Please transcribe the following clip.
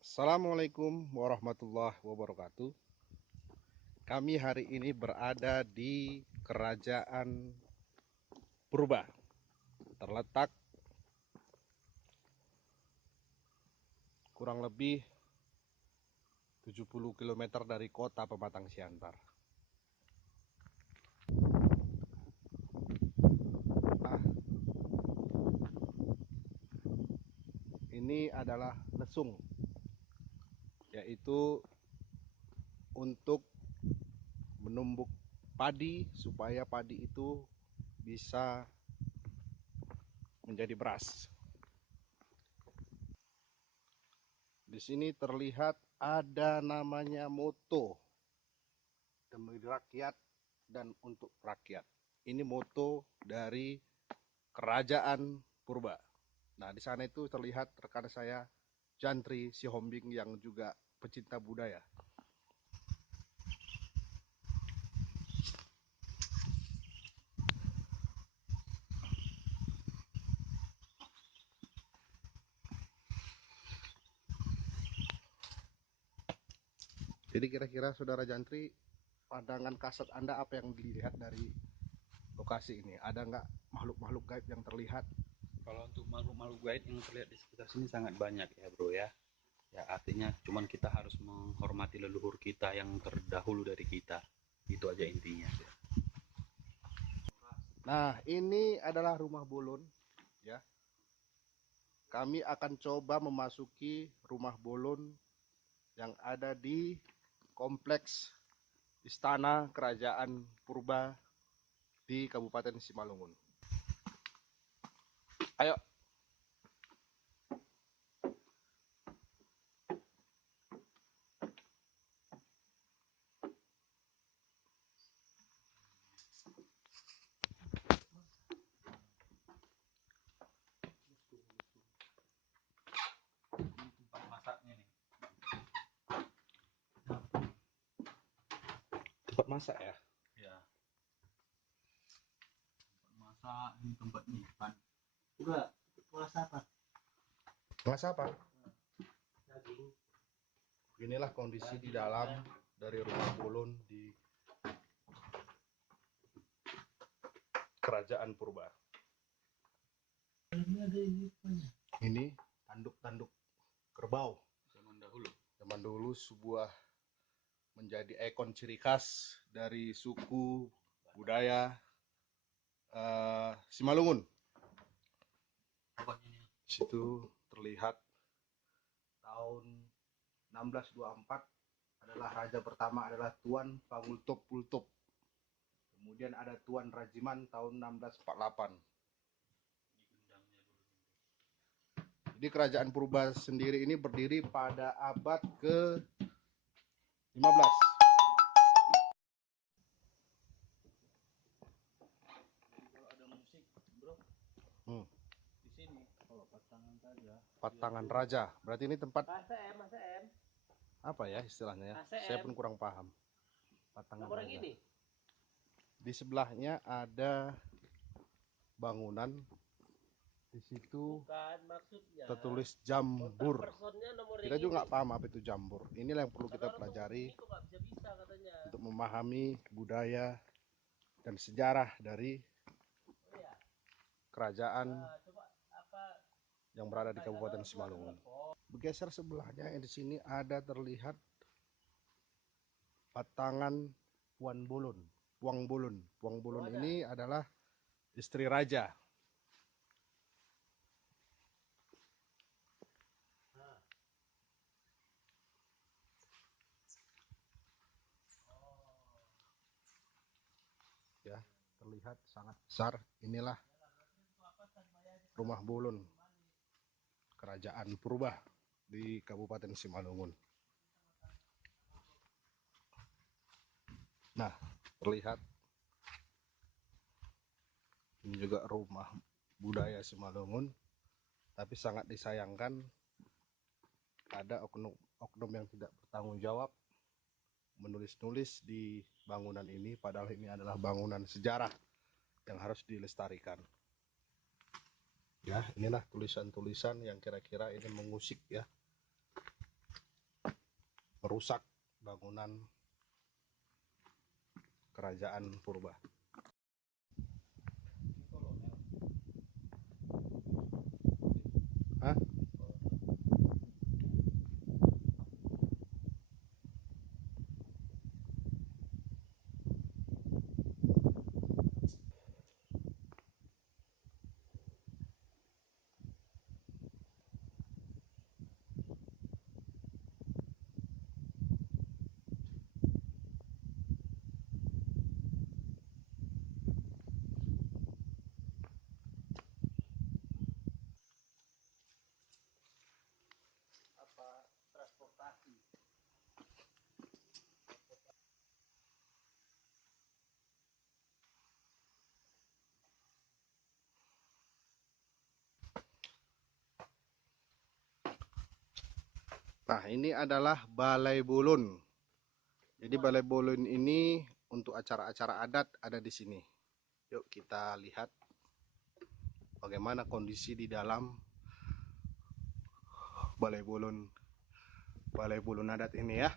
Assalamualaikum warahmatullahi wabarakatuh. Kami hari ini berada di Kerajaan Purba, terletak kurang lebih 70 km dari kota Pematang Siantar. Nah, ini adalah lesung, yaitu untuk menumbuk padi supaya padi itu bisa menjadi beras. Di sini terlihat ada namanya moto demi rakyat dan untuk rakyat. Ini moto dari Kerajaan Purba. Nah, di sana itu terlihat rekan saya Jantri Sihombing yang juga pecinta budaya. Jadi kira-kira Saudara Jantri, pandangan kasat Anda apa yang dilihat dari lokasi ini? Ada nggak makhluk-makhluk gaib yang terlihat? Kalau untuk makhluk-makhluk gaib yang terlihat di sekitar sini sangat banyak ya bro ya. Ya artinya cuman kita harus menghormati leluhur kita yang terdahulu dari kita. Itu aja intinya. Nah, ini adalah rumah Bolon ya. Kami akan coba memasuki rumah Bolon yang ada di kompleks Istana Kerajaan Purba di Kabupaten Simalungun. Ayo. Ini tempat masaknya nih. Tempat masak ya? Ya. Tempat masak, ini tempat nyimpan. Udah, masak apa? Masak apa? Daging. Inilah kondisi di dalam dari rumah Bolon di Kerajaan Purba. Ini tanduk-tanduk kerbau. Zaman dahulu. Zaman dulu sebuah menjadi ikon ciri khas dari suku budaya Simalungun. Pokoknya ini. Situ terlihat tahun 1624 adalah raja pertama adalah Tuan Pangultup Pultup. Kemudian ada Tuan Rajiman tahun 1648. Ini gendangnya dulu. Jadi Kerajaan Purba sendiri ini berdiri pada abad ke-15. Kalau ada musik, bro, di sini. Oh, patangan saja. Patangan Raja. Berarti ini tempat KCM, KCM, apa ya istilahnya ya? ACM. Saya pun kurang paham. Patangan Nomor yang Raja. ini. Di sebelahnya ada bangunan. Di situ Bukan maksudnya. tertulis Kontak Jambur. personnya nomor Kita yang juga ini. nggak paham apa itu Jambur. Inilah yang perlu Kalau kita orang pelajari ini kok nggak bisa katanya. untuk memahami budaya dan sejarah dari Oh ya. kerajaan Coba apa? yang berada di Kabupaten Simalungun. Bergeser sebelahnya di sini ada terlihat patangan Puan Bolon. Puang Bolon. Puang Bolon ini adalah istri raja. Ya, terlihat sangat besar. Inilah rumah Bolon Kerajaan Purba di Kabupaten Simalungun. Nah, terlihat ini juga rumah budaya Simalungun, tapi sangat disayangkan ada oknum yang tidak bertanggung jawab menulis-nulis di bangunan ini, padahal ini adalah bangunan sejarah yang harus dilestarikan. Ya, inilah tulisan-tulisan yang kira-kira ini mengusik ya merusak bangunan kerajaan purba. Hah? Transportasi. Nah, ini adalah Balai Bulun. Jadi Balai Bulun ini untuk acara-acara adat ada di sini. Yuk kita lihat bagaimana kondisi di dalam Balai Bulun adat ini ya.